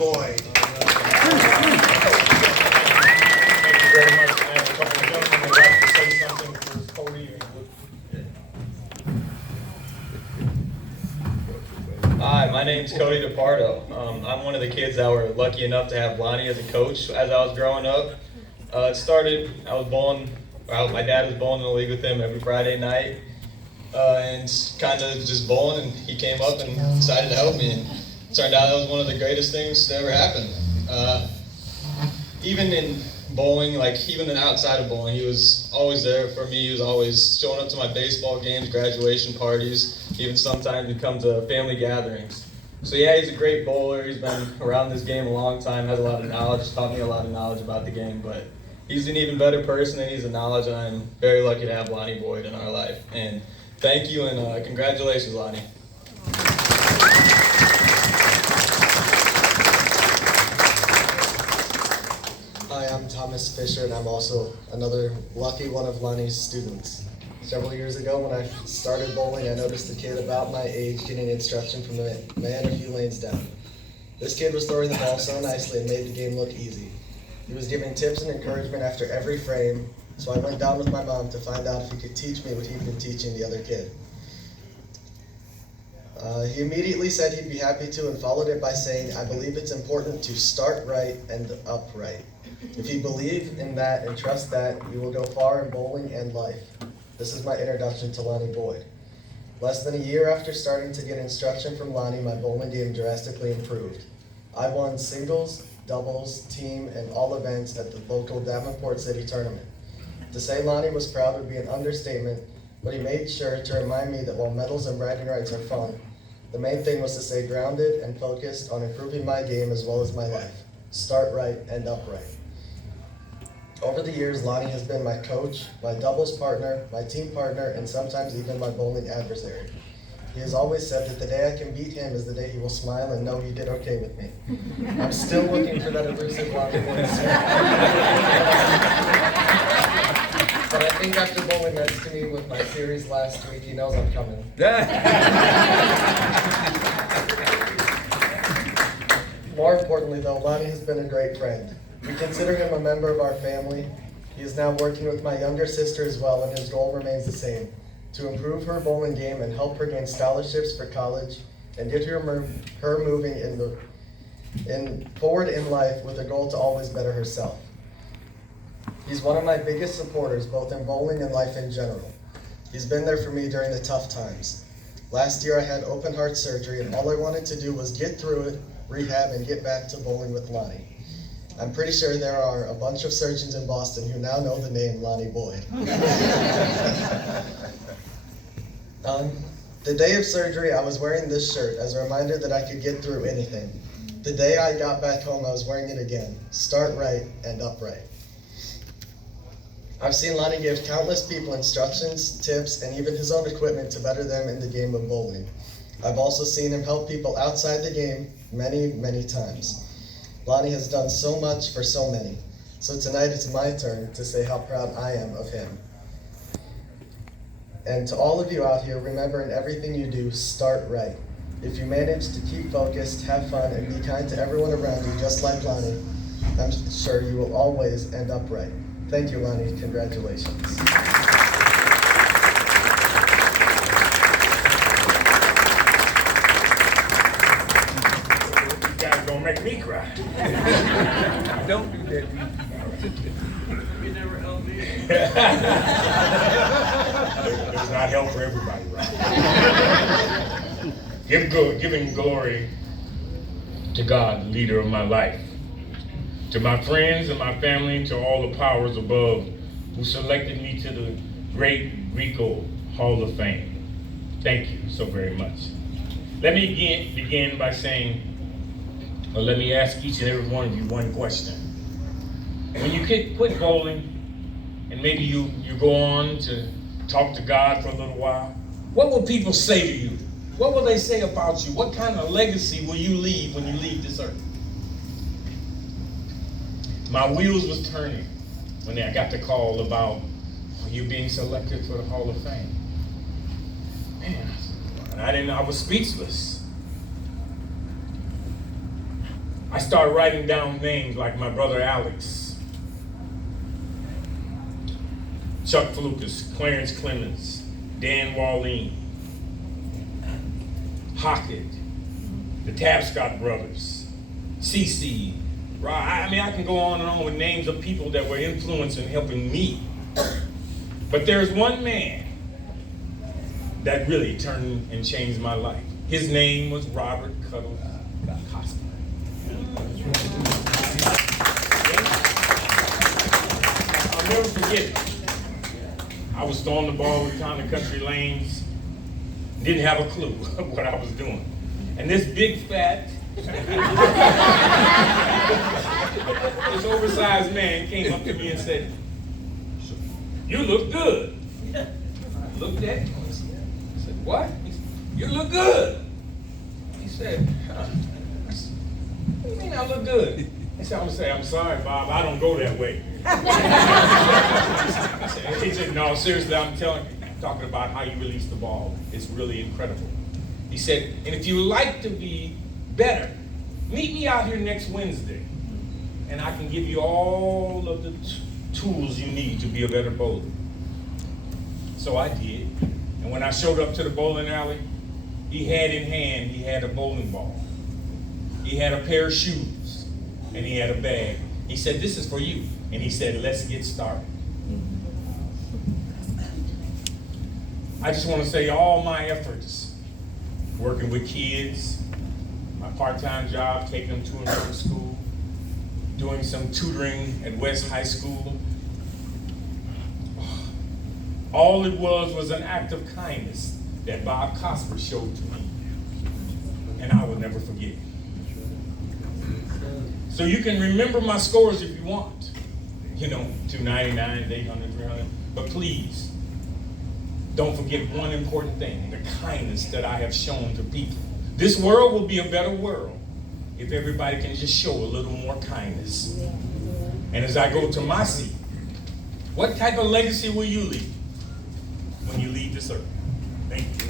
Boyd. Thank you very much. I have a couple of gentlemen who would like to say something for Cody. Hi, my name's Cody DePardo. I'm one of the kids that were lucky enough to have Lonnie as a coach as I was growing up. It started, I was bowling, my dad was bowling in the league with him every Friday night, and kind of just bowling, and he came up and decided to help me. And it turned out that was one of the greatest things to ever happen. Even in bowling, even outside of bowling, he was always there for me. He was always showing up to my baseball games, graduation parties, even sometimes he'd come to family gatherings. So yeah, he's a great bowler. He's been around this game a long time, has a lot of knowledge, taught me a lot of knowledge about the game, but he's an even better person than he's a knowledge, and I'm very lucky to have Lonnie Boyd in our life. And thank you, and congratulations, Lonnie. Hi, I'm Thomas Fisher, and I'm also another lucky one of Lonnie's students. Several years ago, when I started bowling, I noticed a kid about my age getting instruction from the man a few lanes down. This kid was throwing the ball so nicely and made the game look easy. He was giving tips and encouragement after every frame, so I went down with my mom to find out if he could teach me what he'd been teaching the other kid. He immediately said he'd be happy to, and followed it by saying, "I believe it's important to start right and upright. If you believe in that and trust that, you will go far in bowling and life." This is my introduction to Lonnie Boyd. Less than a year after starting to get instruction from Lonnie, my bowling game drastically improved. I won singles, doubles, team, and all events at the local Davenport City tournament. To say Lonnie was proud would be an understatement, but he made sure to remind me that while medals and bragging rights are fun, the main thing was to stay grounded and focused on improving my game as well as my life. Start right and upright. Over the years, Lonnie has been my coach, my doubles partner, my team partner, and sometimes even my bowling adversary. He has always said that the day I can beat him is the day he will smile and know he did okay with me. I'm still looking for that elusive Lonnie Boyd smile. But I think after bowling next to me with my series last week, he knows I'm coming. More importantly though, Lonnie has been a great friend. We consider him a member of our family. He is now working with my younger sister as well, and his goal remains the same: to improve her bowling game and help her gain scholarships for college and get her moving forward in life with a goal to always better herself. He's one of my biggest supporters, both in bowling and life in general. He's been there for me during the tough times. Last year I had open heart surgery, and all I wanted to do was get through it, rehab, and get back to bowling with Lonnie. I'm pretty sure there are a bunch of surgeons in Boston who now know the name Lonnie Boyd. The day of surgery, I was wearing this shirt as a reminder that I could get through anything. The day I got back home, I was wearing it again. Start right and upright. I've seen Lonnie give countless people instructions, tips, and even his own equipment to better them in the game of bowling. I've also seen him help people outside the game many, many times. Lonnie has done so much for so many. So tonight it's my turn to say how proud I am of him. And to all of you out here, remember, in everything you do, start right. If you manage to keep focused, have fun, and be kind to everyone around you, just like Lonnie, I'm sure you will always end up right. Thank you, Lonnie. Congratulations. You guys gonna make me cry. Don't do that. You never helped me. It does not help for everybody, right? Giving glory to God, the leader of my life, to my friends and my family, to all the powers above who selected me to the great Rico Hall of Fame. Thank you so very much. Let me begin by saying, or let me ask each and every one of you one question. When you quit bowling, and maybe you go on to talk to God for a little while, what will people say to you? What will they say about you? What kind of legacy will you leave when you leave this earth? My wheels was turning when I got the call about you being selected for the Hall of Fame. Man, I was speechless. I started writing down names like my brother Alex, Chuck Flukas, Clarence Clemens, Dan Walleen, Hockett, the Tabscott brothers, CC. I mean, I can go on and on with names of people that were influencing and helping me. But there's one man that really turned and changed my life. His name was Robert Cuddles Cosper. I'll never forget it. I was throwing the ball with Town and Country Lanes, didn't have a clue what I was doing. And this big fat, this oversized man came up to me and said, "You look good." I looked at him. I said, "What?" He said, "You look good." He said, "Huh?" I said, "What do you mean I look good?" He said, "I'm sorry, Bob, I don't go that way." He said, "No, seriously, I'm talking about how you release the ball. It's really incredible." He said, "And if you would like to be better, meet me out here next Wednesday, and I can give you all of the tools you need to be a better bowler." So I did. And when I showed up to the bowling alley, he had in hand, he had a bowling ball. He had a pair of shoes, and he had a bag. He said, "This is for you." And he said, "Let's get started." I just want to say all my efforts, working with kids, my part-time job, taking them to and from school, doing some tutoring at West High School, all it was an act of kindness that Bob Cosper showed to me, and I will never forget it. So you can remember my scores if you want, 299, 800, 300, but please, don't forget one important thing, the kindness that I have shown to people. This world will be a better world if everybody can just show a little more kindness. And as I go to my seat, what type of legacy will you leave when you leave this earth? Thank you.